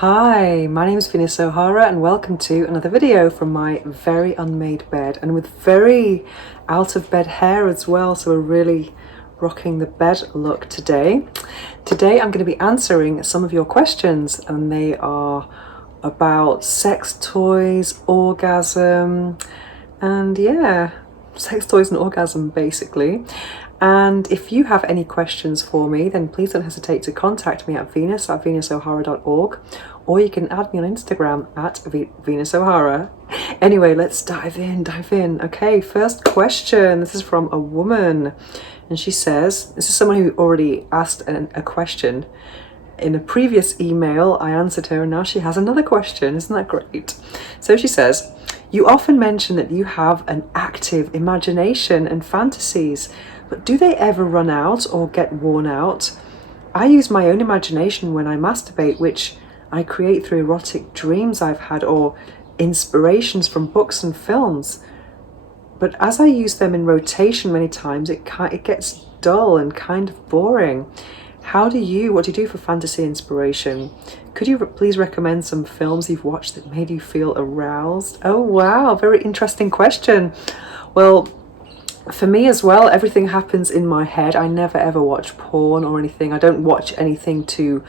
Hi, my name is Venus O'Hara and welcome to another video from my very unmade bed and with very out of bed hair as well, so we're really rocking the bed look today. Today I'm going to be answering some of your questions and they are about sex toys, orgasm, and yeah, sex toys and orgasm basically. And if you have any questions for me, then please don't hesitate to contact me at venusohara.org, or you can add me on Instagram at Venus O'Hara. Anyway, let's dive in. Okay, first question. This is from a woman. And she says, this is someone who already asked a question. In a previous email, I answered her, and now she has another question. Isn't that great? So she says, you often mention that you have an active imagination and fantasies, but do they ever run out or get worn out? I use my own imagination when I masturbate, which I create through erotic dreams I've had or inspirations from books and films. But as I use them in rotation many times, it gets dull and kind of boring. What do you do for fantasy inspiration? Could you please recommend some films you've watched that made you feel aroused? Oh wow, very interesting question. Well, for me as well, everything happens in my head. I never ever watch porn or anything. I don't watch anything to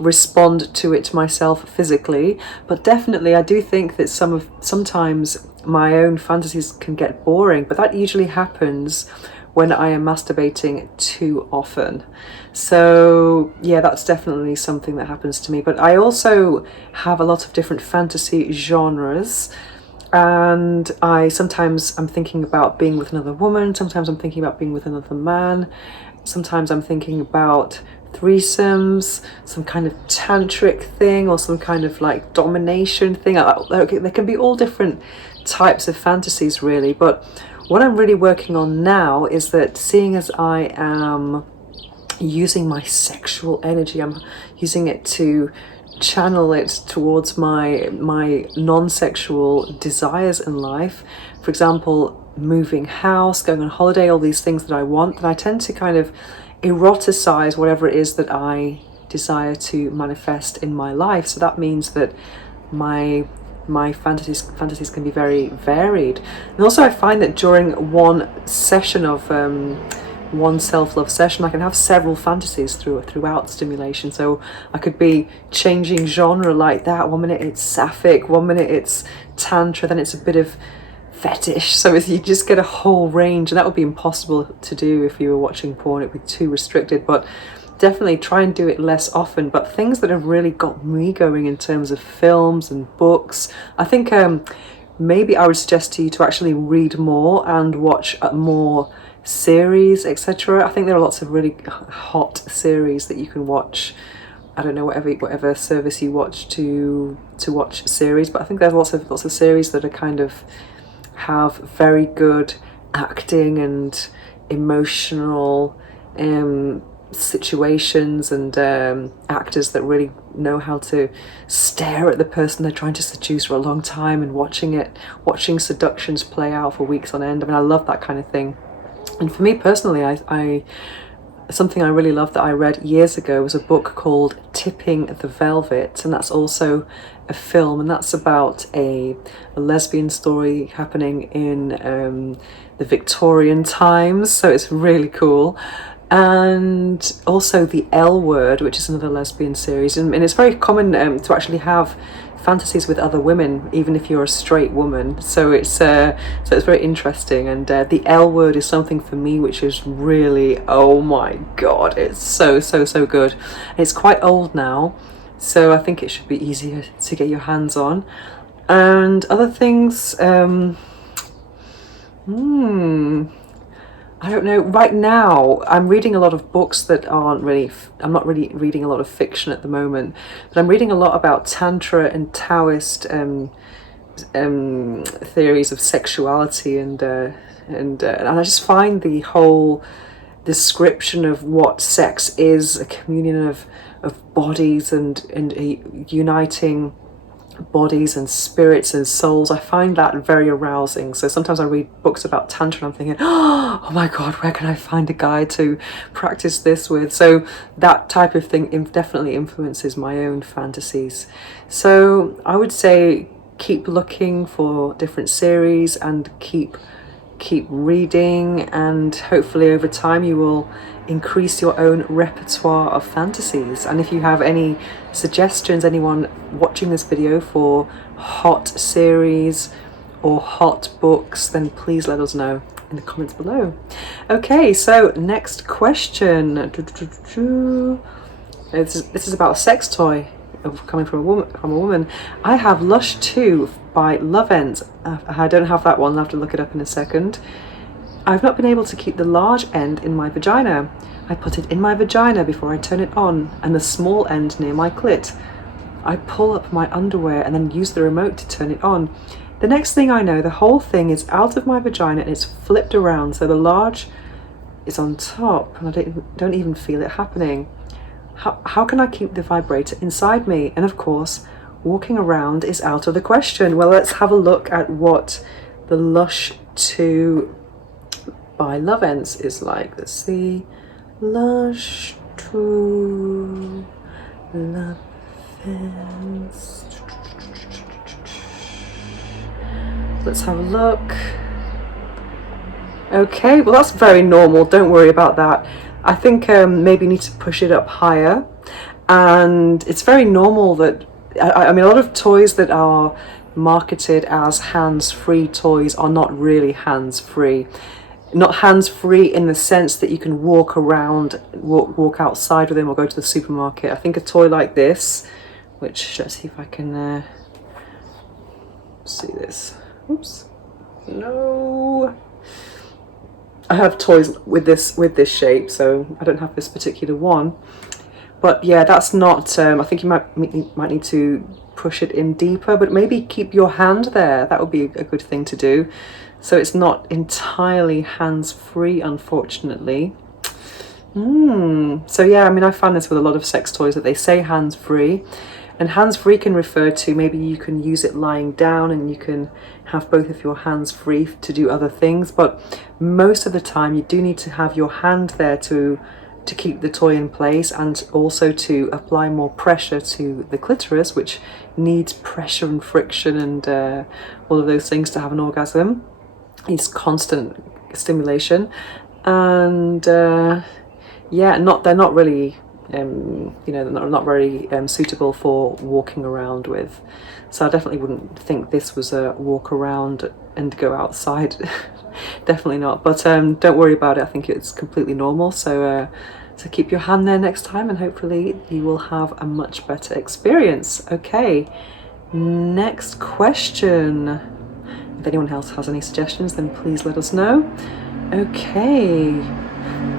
respond to it myself physically, but definitely I do think that sometimes my own fantasies can get boring, but that usually happens when I am masturbating too often. So yeah, that's definitely something that happens to me. But I also have a lot of different fantasy genres, and sometimes I'm thinking about being with another woman, sometimes I'm thinking about being with another man, sometimes I'm thinking about threesomes, some kind of tantric thing, or some kind of like domination thing. There can be all different types of fantasies really, but what I'm really working on now is that, seeing as I am using my sexual energy, I'm using it to channel it towards my non-sexual desires in life. For example, moving house, going on holiday, all these things that I want, and I tend to kind of eroticize whatever it is that I desire to manifest in my life. So that means that my fantasies can be very varied. And also I find that during one session of one self-love session, I can have several fantasies throughout stimulation. So I could be changing genre like that. One minute it's sapphic, one minute it's tantra, then it's a bit of fetish. So you just get a whole range, and that would be impossible to do if you were watching porn. It would be too restricted. But definitely try and do it less often. But things that have really got me going in terms of films and books, I think maybe I would suggest to you to actually read more and watch more series, etc. I think there are lots of really hot series that you can watch. I don't know, whatever service you watch to watch series, but I think there's lots of series that are kind of have very good acting and emotional situations, and actors that really know how to stare at the person they're trying to seduce for a long time, and watching seductions play out for weeks on end. I mean, I love that kind of thing. And for me personally, something I really loved that I read years ago was a book called Tipping the Velvet, and that's also a film, and that's about a lesbian story happening in the Victorian times, so it's really cool. And also The L Word, which is another lesbian series, and it's very common to actually have fantasies with other women, even if you're a straight woman. So it's very interesting. And The L Word is something for me which is really, oh my god, it's so good. It's quite old now, so I think it should be easier to get your hands on. And other things, I don't know. Right now, I'm reading a lot of books that aren't really, I'm not really reading a lot of fiction at the moment, but I'm reading a lot about Tantra and Taoist theories of sexuality, and I just find the whole description of what sex is, a communion of bodies and uniting bodies and spirits and souls. I find that very arousing. So sometimes I read books about Tantra and I'm thinking, oh my God, where can I find a guide to practice this with? So that type of thing definitely influences my own fantasies. So I would say keep looking for different series and keep reading, and hopefully over time you will increase your own repertoire of fantasies. And if you have any suggestions, anyone watching this video, for hot series or hot books, then please let us know in the comments below. Okay, so next question. This is about a sex toy coming from a woman. I have Lush 2 by Love Ends. I don't have that one, I'll have to look it up in a second. I've not been able to keep the large end in my vagina. I put it in my vagina before I turn it on, and the small end near my clit. I pull up my underwear and then use the remote to turn it on. The next thing I know, the whole thing is out of my vagina and it's flipped around, so the large is on top and I don't even feel it happening. How can I keep the vibrator inside me? And of course, walking around is out of the question. Well, let's have a look at what the Lush 2 by Love Ends is like. Let's see. Lush 2 Love Ends. Let's have a look. Okay, well that's very normal. Don't worry about that. I think maybe you need to push it up higher. And it's very normal that, I mean, a lot of toys that are marketed as hands-free toys are not really hands-free. Not hands-free in the sense that you can walk around, walk outside with them or go to the supermarket. I think a toy like this, which, let's see if I can see this. Oops. No. I have toys with this shape, so I don't have this particular one. But yeah, that's not, I think you might need to push it in deeper, but maybe keep your hand there. That would be a good thing to do. So it's not entirely hands-free, unfortunately. So yeah, I mean, I find this with a lot of sex toys that they say hands-free. And hands-free can refer to maybe you can use it lying down and you can have both of your hands free to do other things. But most of the time you do need to have your hand there to keep the toy in place, and also to apply more pressure to the clitoris, which needs pressure and friction and all of those things to have an orgasm. It's constant stimulation. And yeah, they're not really you know, they're not very suitable for walking around with. So I definitely wouldn't think this was a walk around and go outside. Definitely not. But don't worry about it. I think it's completely normal. So so keep your hand there next time, and hopefully you will have a much better experience. Okay, next question. If anyone else has any suggestions, then please let us know. Okay.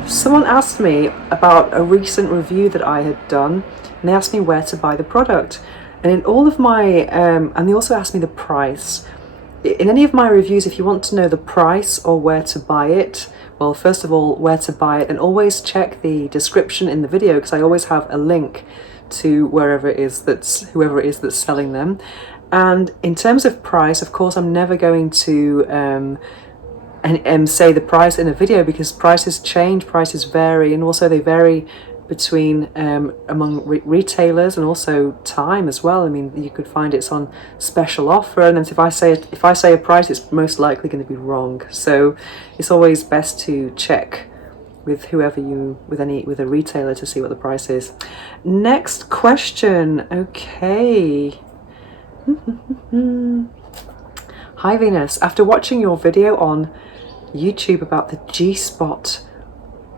Someone asked me about a recent review that I had done, and they asked me where to buy the product. And in all of my, and they also asked me the price. In any of my reviews, if you want to know the price or where to buy it, well, first of all, where to buy it, and always check the description in the video, because I always have a link to whoever it is that's selling them. And in terms of price, of course, I'm never going to say the price in a video, because prices change, prices vary, and also they vary between among retailers, and also time as well. I mean, you could find it's on special offer, and if I say a price, it's most likely going to be wrong. So it's always best to check with with a retailer to see what the price is. Next question. Okay. Hi Venus, after watching your video on YouTube about the G-spot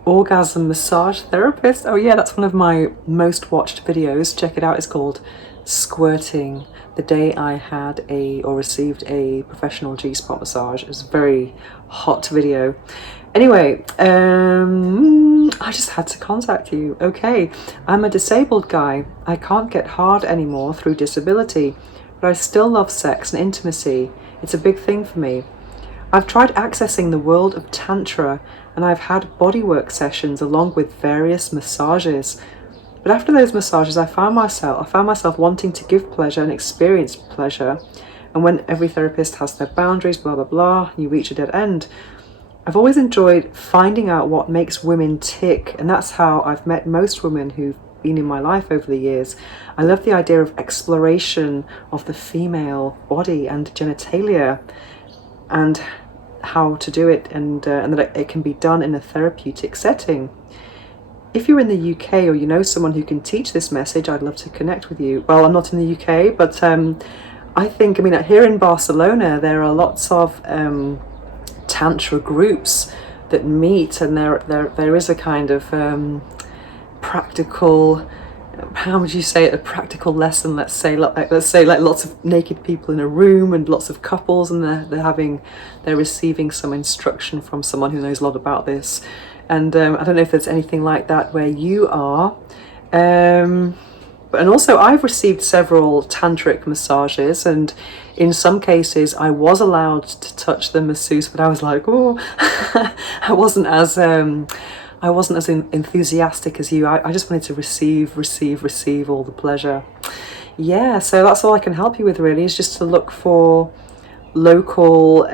orgasm massage therapist, oh yeah, that's one of my most watched videos, check it out. It's called Squirting, the day I had or received a professional G-spot massage. It was a very hot video. Anyway, I just had to contact you. Okay, I'm a disabled guy. I can't get hard anymore through disability, but I still love sex and intimacy. It's a big thing for me. I've tried accessing the world of Tantra, and I've had bodywork sessions along with various massages. But after those massages, I found myself wanting to give pleasure and experience pleasure. And when every therapist has their boundaries, blah, blah, blah, you reach a dead end. I've always enjoyed finding out what makes women tick, and that's how I've met most women who've been in my life over the years. I love the idea of exploration of the female body and genitalia, and how to do it, and that it can be done in a therapeutic setting. If you're in the UK or you know someone who can teach this message, I'd love to connect with you. Well, I'm not in the UK, but I mean, here in Barcelona, there are lots of Tantra groups that meet, and there is a kind of practical, how would you say it, a practical lesson, let's say like lots of naked people in a room and lots of couples, and they're receiving some instruction from someone who knows a lot about this. And I don't know if there's anything like that where you are. And also I've received several tantric massages, and in some cases I was allowed to touch the masseuse, but I was like, oh, I wasn't as enthusiastic as you. I just wanted to receive all the pleasure. Yeah, so that's all I can help you with really, is just to look for local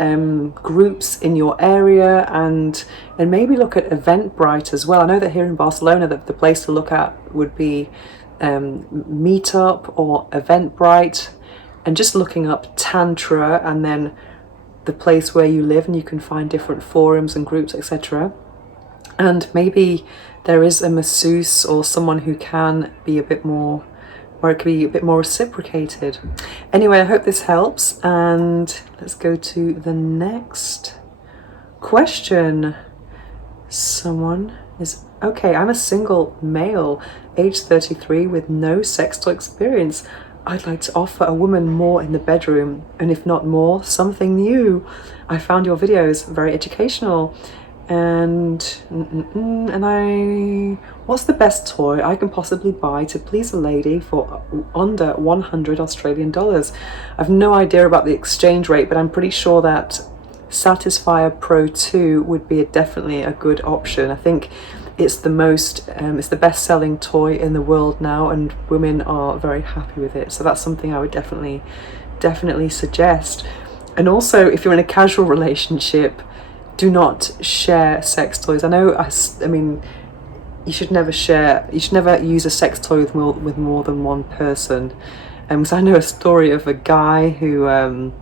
groups in your area, and maybe look at Eventbrite as well. I know that here in Barcelona the place to look at would be Meetup or Eventbrite, and just looking up Tantra and then the place where you live, and you can find different forums and groups, etc. And maybe there is a masseuse or someone who can be a bit more, or it could be a bit more reciprocated. Anyway, I hope this helps, and let's go to the next question. Okay, I'm a single male, age 33, with no sex toy experience. I'd like to offer a woman more in the bedroom, and if not more, something new. I found your videos very educational. What's the best toy I can possibly buy to please a lady for under 100 Australian dollars? I've no idea about the exchange rate, but I'm pretty sure that Satisfyer Pro 2 would be definitely a good option. I think it's the best selling toy in the world now, and women are very happy with it. So that's something I would definitely suggest. And also, if you're in a casual relationship, do not share sex toys. I mean, you should never use a sex toy with more than one person. Because I know a story of a guy who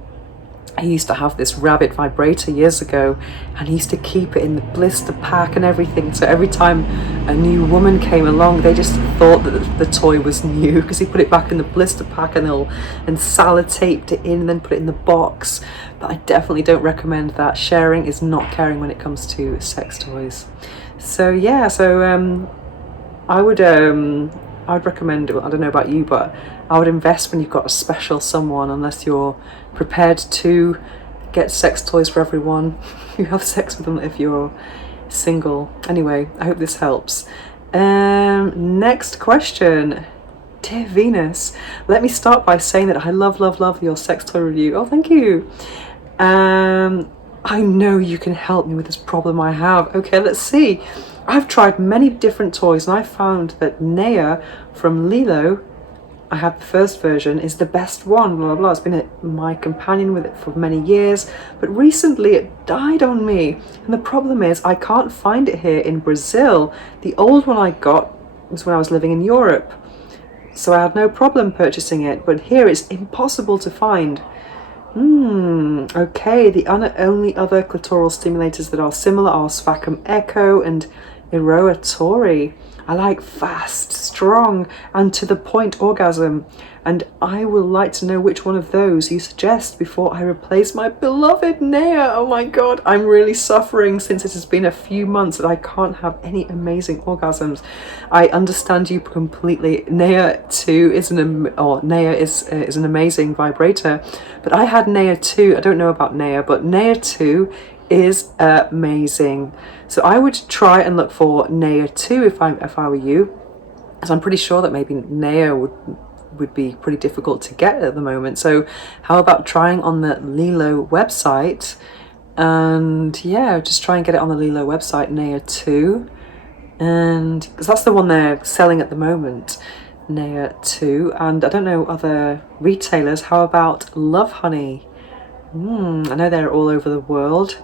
he used to have this rabbit vibrator years ago, and he used to keep it in the blister pack and everything. So every time a new woman came along, they just thought that the toy was new, because he put it back in the blister pack and sellotaped it in and then put it in the box. But I definitely don't recommend that. Sharing is not caring when it comes to sex toys. So yeah, I would recommend, I don't know about you, but I would invest when you've got a special someone, unless you're prepared to get sex toys for everyone. You have sex with them if you're single. Anyway, I hope this helps. Next question. Dear Venus, let me start by saying that I love your sex toy review. Oh, thank you. I know you can help me with this problem I have. Okay, let's see. I've tried many different toys, and I found that Naya from Lilo, I had the first version, is the best one, blah, blah, blah. It's been my companion with it for many years, but recently it died on me. And the problem is I can't find it here in Brazil. The old one I got was when I was living in Europe, so I had no problem purchasing it, but here it's impossible to find. Okay, the only other clitoral stimulators that are similar are Sphancum Echo and Eroa Tori. I like fast, strong, and to the point orgasm, and I would like to know which one of those you suggest before I replace my beloved Naya. Oh my god, I'm really suffering since it has been a few months that I can't have any amazing orgasms. I understand you completely. Naya 2 is Naya is an amazing vibrator, but I had Naya 2. I don't know about Naya, but Naya 2 is amazing. So I would try and look for Naya 2 if I were you, because I'm pretty sure that maybe Naya would be pretty difficult to get at the moment. So how about trying on the Lilo website, and yeah, just try and get it on the Lilo website, Naya 2. and because that's the one they're selling at the moment, Naya 2. And I don't know other retailers. How about Love Honey? I know they're all over the world.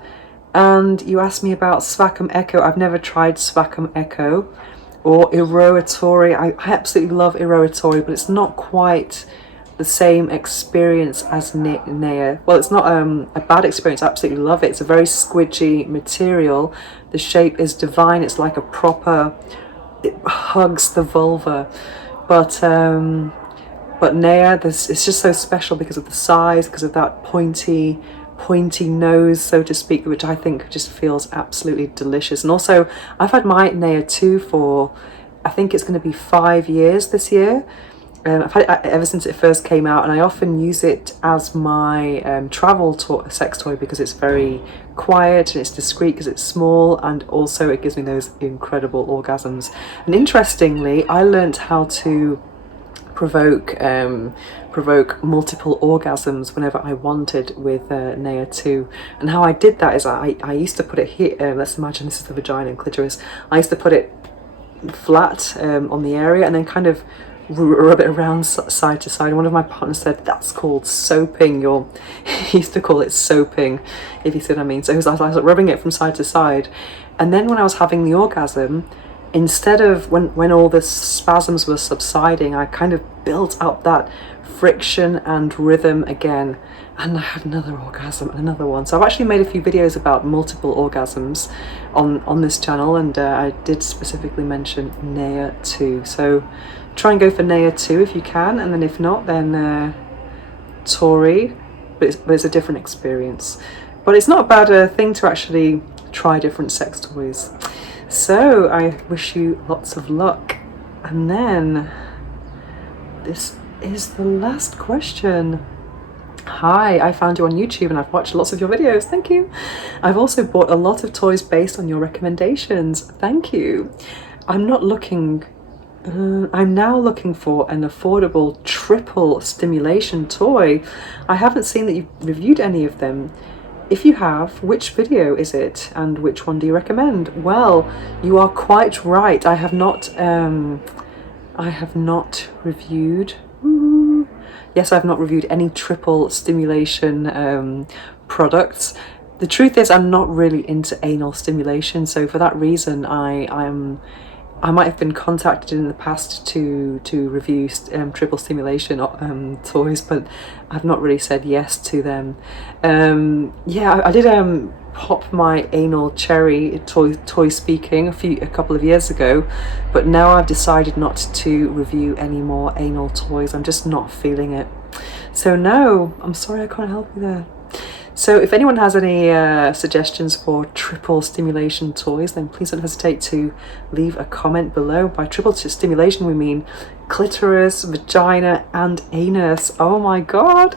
And you asked me about Svacum Echo. I've never tried Svacum Echo or Iroatori. I absolutely love Iroatori, but it's not quite the same experience as Naya. Well, it's not a bad experience. I absolutely love it. It's a very squidgy material. The shape is divine. It's like a proper, it hugs the vulva. But Naya, it's just so special because of the size, because of that pointy nose, so to speak, which I think just feels absolutely delicious. And also, I've had my Naya 2 for, I think it's going to be 5 years this year. I've had it ever since it first came out, and I often use it as my travel sex toy because it's very quiet and it's discreet because it's small, and also it gives me those incredible orgasms. And interestingly, I learnt how to provoke multiple orgasms whenever I wanted with Naya 2. And how I did that is I used to put it here, let's imagine this is the vagina and clitoris. I used to put it flat on the area and then kind of rub it around side to side. And one of my partners said that's called soaping. He used to call it soaping, if you see what I mean. So I was rubbing it from side to side, and then when I was having the orgasm, instead of when all the spasms were subsiding, I kind of built up that friction and rhythm again, and I had another orgasm and another one. So I've actually made a few videos about multiple orgasms on this channel, and I did specifically mention Naya 2. So try and go for Naya 2 if you can, and then if not, then Tori, but it's a different experience. But it's not a bad thing to actually try different sex toys. So I wish you lots of luck. And then this is the last question. Hi, I found you on YouTube and I've watched lots of your videos. Thank you. I've also bought a lot of toys based on your recommendations. Thank you. I'm now looking for an affordable triple stimulation toy. I haven't seen that you've reviewed any of them. If you have, which video is it and which one do you recommend? Well, you are quite right. I have not reviewed. Yes, I've not reviewed any triple stimulation products. The truth is I'm not really into anal stimulation, so for that reason I might have been contacted in the past to review triple stimulation toys, but I've not really said yes to them. Yeah, I did pop my anal cherry toy speaking a couple of years ago, but now I've decided not to review any more anal toys. I'm just not feeling it. So no, I'm sorry I can't help you there. So if anyone has any suggestions for triple stimulation toys, then please don't hesitate to leave a comment below. By triple stimulation we mean clitoris, vagina and anus. Oh my god.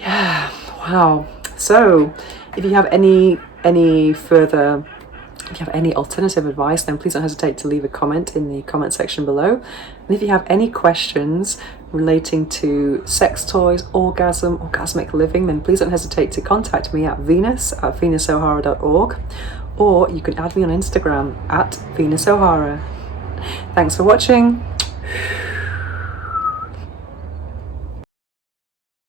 Yeah, wow. So if you have any alternative advice, then please don't hesitate to leave a comment in the comment section below. And if you have any questions relating to sex toys, orgasmic living, then please don't hesitate to contact me at venus@venusohara.org, or you can add me on Instagram at venusohara. Thanks for watching.